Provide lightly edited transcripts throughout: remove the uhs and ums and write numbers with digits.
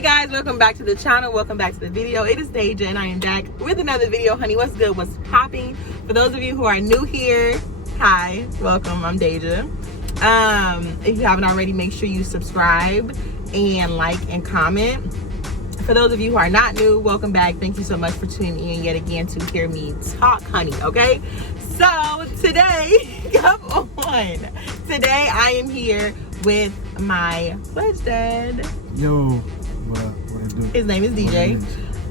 Hey guys, welcome back to the channel. Welcome back to the video. It is Deja and I am back with another video. Honey, what's good? What's popping? For those of you who are new here, hi, welcome. I'm Deja. If you haven't already, make sure you subscribe and like and comment. For those of you who are not new, welcome back. Thank you so much for tuning in yet again to hear me talk, honey, okay? So today, come on. Today I am here with my pledge dad. Yo, what I do? His name is DJ.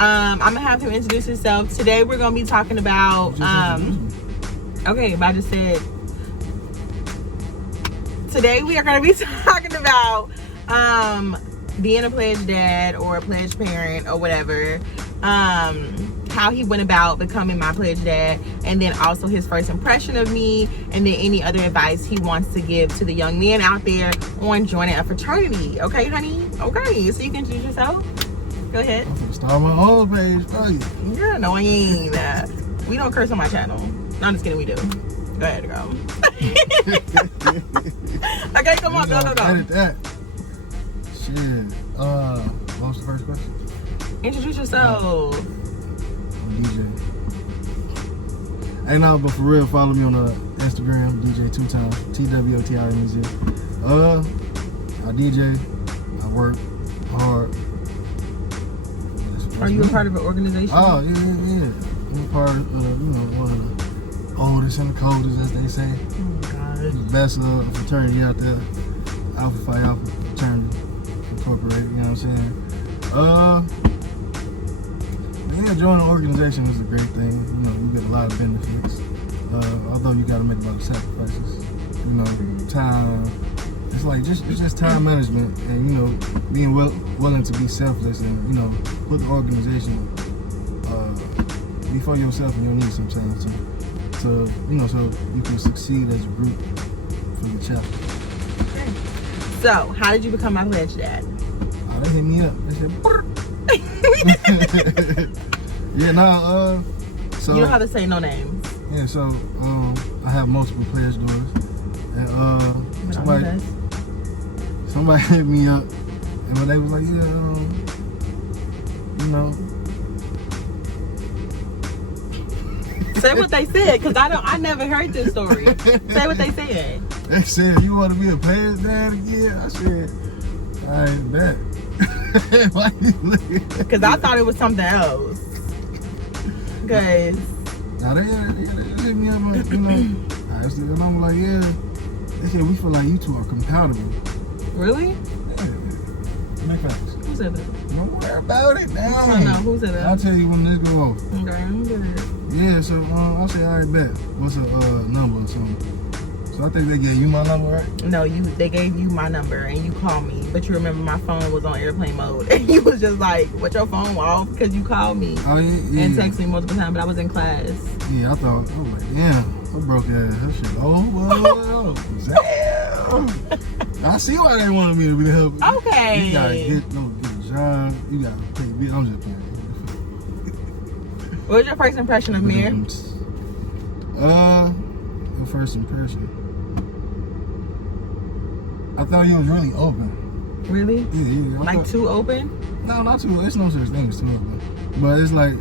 I'm gonna have him introduce himself. Today we're gonna be talking about okay, but I just said today we are gonna be talking about being a pledge dad or a pledge parent or whatever, how he went about becoming my pledge dad, and then also his first impression of me, and then any other advice he wants to give to the young men out there on joining a fraternity. Okay, honey? Okay, so you can introduce yourself. Go ahead. I'm gonna start my own page for you. You're annoying. We don't curse on my channel. No, I'm just kidding, we do. Go ahead, girl. Okay, come on, go. Edit that. Shit. What was the first question? Introduce yourself. I'm DJ. Hey, now, but for real, follow me on Instagram, DjTwoTimez, TWOTIMEZ. I DJ. I work hard. Are you a part of an organization? Oh, yeah. I'm a part of, one of the oldest and the coldest, as they say. Oh, God. The best fraternity out there. Alpha Phi Alpha Fraternity Incorporated, you know what I'm saying? Yeah, joining an organization is a great thing. You know, you get a lot of benefits. Although you gotta make a lot of sacrifices. You know, time. It's like it's just time management, and being willing to be selfless, and put the organization before yourself and your needs sometimes too. So so you can succeed as a group for the chapter. Okay. So, how did you become my pledge dad? Oh, they hit me up. They said, yeah, no, so you don't have to say no names. Yeah, so I have multiple pledge daughters, and somebody hit me up, and when they was like, Say what they said, cause I never heard this story. Say what they said. They said, you want to be a pledge dad again? I said, I ain't bet. Why you looking? Cause I thought it was something else. Cause now they hit me up, I said, and I'm like, yeah. They said, we feel like you two are compatible. Really? Yeah. Make facts. Who said that? Don't worry about it now. I don't know. Who said that? I'll tell you when this go off. Okay, I'm good. Yeah, so I said, all right, bet. What's a number or something? So I think they gave you my number, right? No, they gave you my number and you called me, but you remember my phone was on airplane mode, and you was just like, "What, your phone off?" Because you called me and texted me multiple times, but I was in class. Yeah, I thought, like, damn, I broke ass. That shit. Whoa. Damn. I see why they wanted me to be helping. Okay. You gotta get a job. You gotta pay bills. I'm just playing. What was your first impression of Mir? Your first impression. I thought he was really open. Really? Yeah. Like too open? No, not too. There's no such thing as too open. But it's like,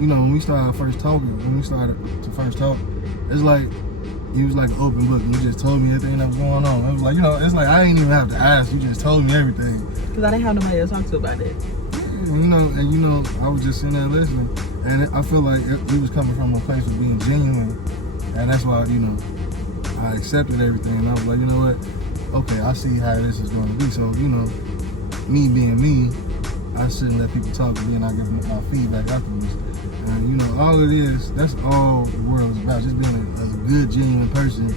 when we started first talk, it's like he was like an open book. You just told me everything that was going on. It was like, it's like I didn't even have to ask. You just told me everything. Because I didn't have nobody to talk to about it. Yeah, I was just sitting there listening, and I feel like he was coming from a place of being genuine, and that's why I accepted everything, and I was like, you know what? Okay, I see how this is going to be. So, me being me, I shouldn't let people talk to me, and I give them my feedback afterwards. And, all it is, that's all the world is about, just being a good, genuine person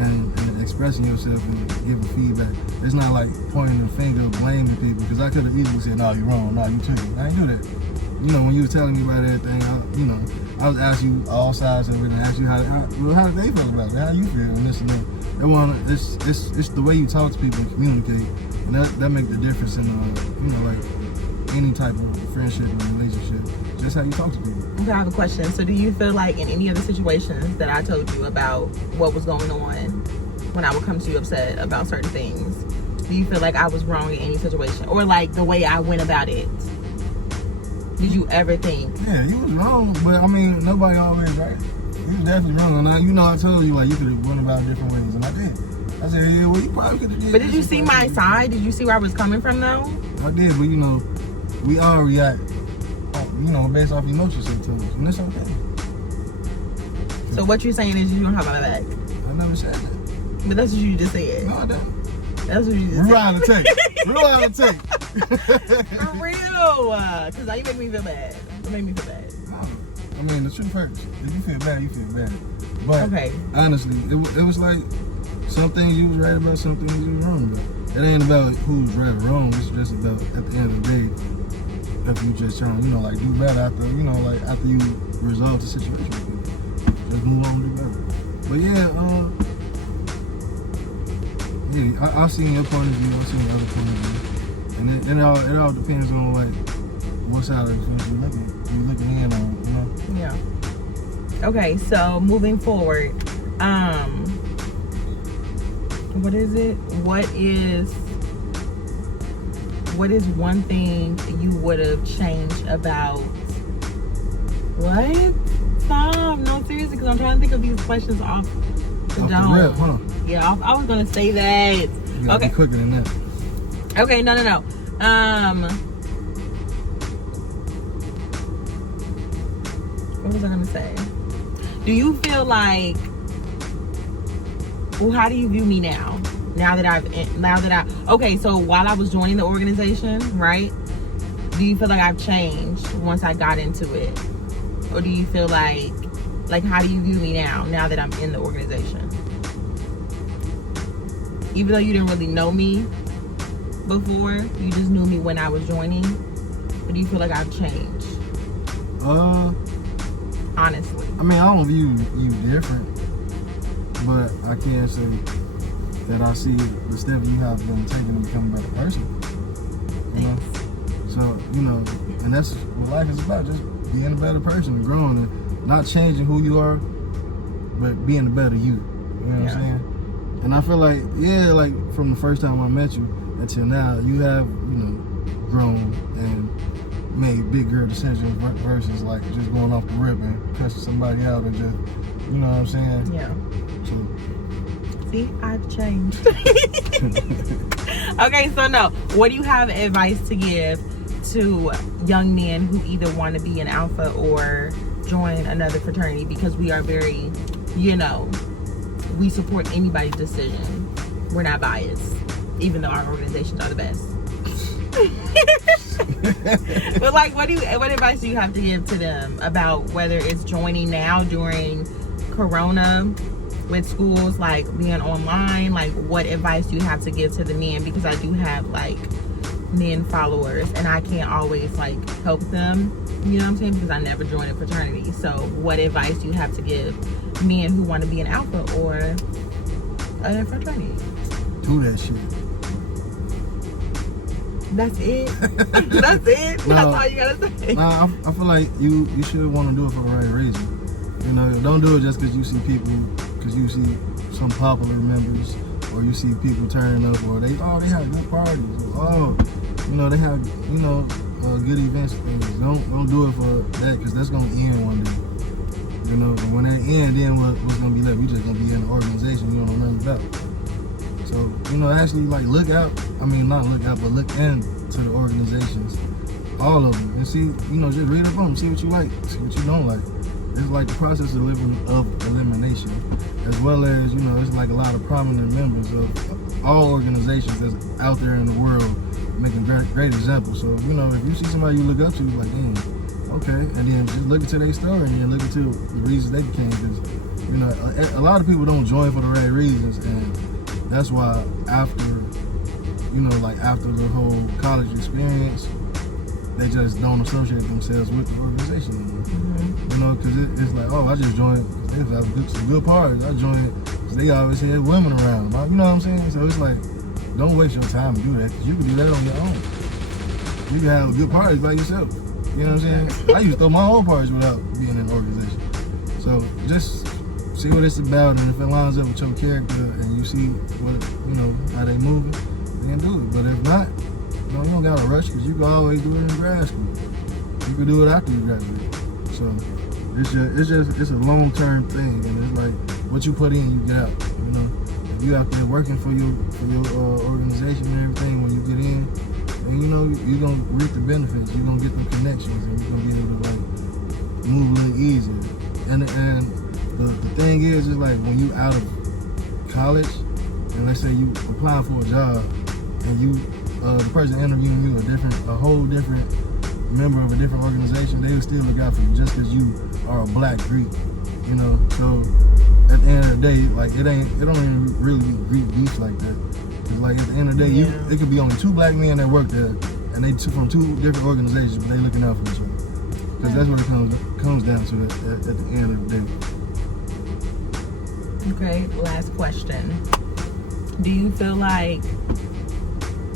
and expressing yourself and giving feedback. It's not like pointing the finger or blaming people, because I could have easily said, no, you're wrong, no, you tripping. I ain't do that. When you were telling me about everything, I was asking you all sides of it and asked you how did they feel about it, how you feel, and this and that. It's the way you talk to people and communicate, and that make the difference in like any type of friendship or relationship. Just how you talk to people. Okay, I have a question. So do you feel like in any other situations that I told you about what was going on when I would come to you upset about certain things, Do you feel like I was wrong in any situation? Or like the way I went about it? Did you ever think? Yeah, you was wrong, but I mean, nobody always right. You was definitely wrong. And I told you, like, you could have went about it different ways, and I did. I said, yeah, well, you probably could have did. But did you see my side? Did you see where I was coming from, though? I did, but we all react, based off emotions sometimes, and that's okay. So what you're saying is you don't have my back? I never said that. But that's what you just said. No, I don't. That's what you just said. Rewind the tape. Rewind the tape. For real. Because now you make me feel bad. You make me feel bad. No. I mean, the truth hurts. If you feel bad, you feel bad. But okay. Honestly, it was like some things you was right about, some things you was wrong about. It ain't about who's right or wrong. It's just about, at the end of the day, if you just trying to, like, do better after, after you resolve the situation. Just move on and do better. But yeah, I've seen your point of view, I've seen the other point of view. And it all depends on, like, what side of the fence you're looking in on, Yeah. Okay, so moving forward, what is it? What is one thing you would have changed about what? Stop. No, seriously, because I'm trying to think of these questions off the dome. Rip, huh? Yeah, I was going to say that. You gotta be quicker than that. Okay, no. What was I going to say? Do you feel like, well, how do you view me now? Okay, so while I was joining the organization, right? Do you feel like I've changed once I got into it? Or do you feel like how do you view me now that I'm in the organization? Even though you didn't really know me before, you just knew me when I was joining. But do you feel like I've changed? Honestly. I mean, I don't view you different, but I can say that I see the steps you have been taking to become a better person. Thanks. So, and that's what life is about, just being a better person and growing and not changing who you are, but being a better you. You know what I'm saying? And I feel like, like from the first time I met you until now, you have, grown and made big girl decisions versus like just going off the rip and cussing somebody out and just, you know what I'm saying? Yeah. So. See, I've changed. Okay, so no. What do you have advice to give to young men who either want to be an alpha or join another fraternity? Because we are very, we support anybody's decision. We're not biased, even though our organizations are the best. But like, what advice do you have to give to them about whether it's joining now during Corona with schools, like being online? Like, what advice do you have to give to the men? Because I do have like men followers and I can't always like help them, you know what I'm saying, because I never joined a fraternity. So what advice do you have to give men who want to be an alpha or a fraternity? Do that shit. That's it. That's it. No, that's all you gotta say. Nah, I feel like you should want to do it for the right reason. Don't do it just because you see some popular members, or you see people turning up, or they have good parties, or they have good events and things. Don't do it for that, because that's gonna end one day. And when that end, then what's gonna be left? We just gonna be in an organization you don't know nothing about. So, actually, like, look out. I mean, not look out, but look into the organizations, all of them, and see, just read up on them, see what you like, see what you don't like. It's like the process of elimination, as well as, it's like a lot of prominent members of all organizations that's out there in the world making great examples. So, if you see somebody you look up to, like, damn, okay, and then just look into their story and then look into the reasons they became, because, a lot of people don't join for the right reasons, and that's why after the whole college experience, they just don't associate themselves with the organization anymore. Mm-hmm. Because it's like, I just joined because they have some good parties. I joined because they always had women around. You know what I'm saying? So it's like, don't waste your time to do that, because you can do that on your own. You can have good parties by yourself. You know what I'm saying? I used to throw my own parties without being in an organization. So just see what it's about, and if it lines up with your character and you see what how they moving, then do it. But if not, you know, you don't gotta rush because you can always do it in grad school. You can do it after you graduate. So it's a long-term thing, and it's like what you put in, you get out. You know, if you out there working for your organization and everything, when you get in, and you know you're gonna reap the benefits. You're gonna get them connections, and you're gonna be able to like move a little easier. And the thing is like when you out of college, and let's say you applying for a job, and you the person interviewing you a whole different member of a different organization, they will still look out for you just because you are a black Greek, you know. So at the end of the day, like it don't even really be Greek beef like that. Cause like at the end of the day, it could be only 2 black men that work there, and they from 2 different organizations, but they looking out for each other. Cause that's what it comes down to at the end of the day. Okay, last question. Do you feel like,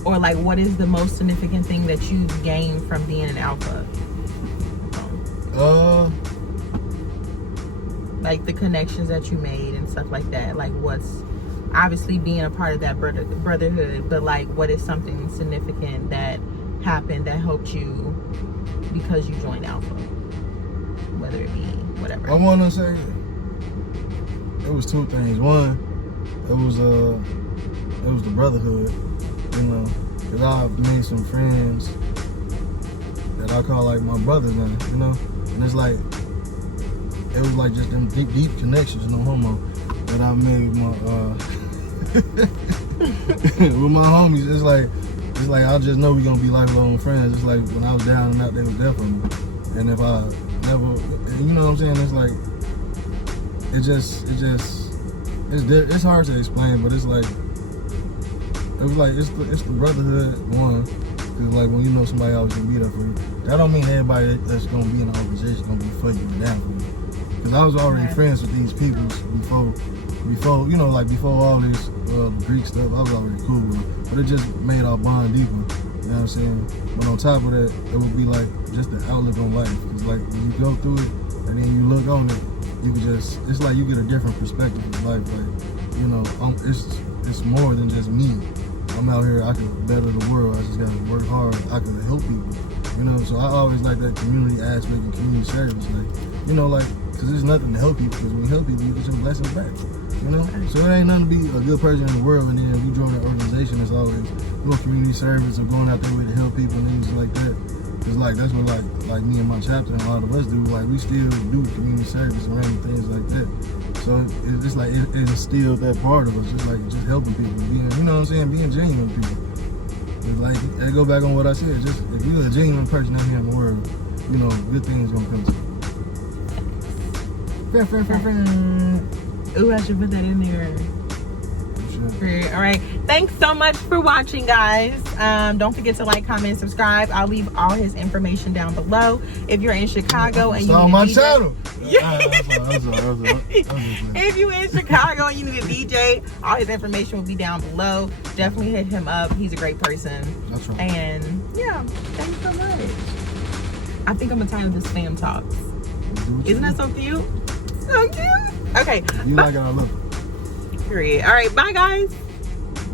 or like, what is the most significant thing that you gained from being an alpha? Like the connections that you made and stuff like that. Like, what's obviously being a part of that brotherhood, but like, what is something significant that happened that helped you because you joined alpha? Whether it be whatever. I want to say it was 2 things. One, it was the brotherhood. You know, because I've made some friends that I call like my brothers now, you know? And it's like, it was like just them deep connections, no homo, that I made with my homies. It's like I just know we're gonna be lifelong friends. It's like when I was down and out, they was there for me. And if I never, you know what I'm saying? It's like, it's hard to explain, but it's like, it was like, it's the brotherhood, one, because like when you know somebody always gonna be there for you, that don't mean everybody that's gonna be in the organization gonna be for you and down for you. Because I was already friends with these people before, you know, like before all this Greek stuff, I was already cool with them. But it just made our bond deeper, you know what I'm saying? But on top of that, it would be like just the outlook on life. Because like when you go through it and then you look on it, you can just, it's like you get a different perspective of life. Like, you know, it's more than just me. I'm out here, I could better the world, I just gotta work hard, I could help people, you know. So I always like that community aspect and community service, like, you know, like, because there's nothing to help people, because when you help people, you get your blessings back, you know. So it ain't nothing to be a good person in the world, and then if you join an organization that's always doing community service or going out there with to help people and things like that. Because like that's what like me and my chapter and a lot of us do, like we still do community service and random things like that. So it's just like it instilled that part of us, just like just helping people, being, you know what I'm saying, being genuine with people. It's like, I go back on what I said, just if you're a genuine person out here in the world, you know, good things gonna come to you. Ooh, I should put that in there. All right, thanks so much for watching, guys. Don't forget to like, comment, subscribe. I'll leave all his information down below. If you're in Chicago and you on my channel. If you're in Chicago and you need a DJ, all his information will be down below. Definitely hit him up. He's a great person. That's right. And yeah, thanks so much. I think I'm gonna title this Fam Talks. Isn't that so cute? So cute. Okay. You like it, I love it. Period. All right, bye guys.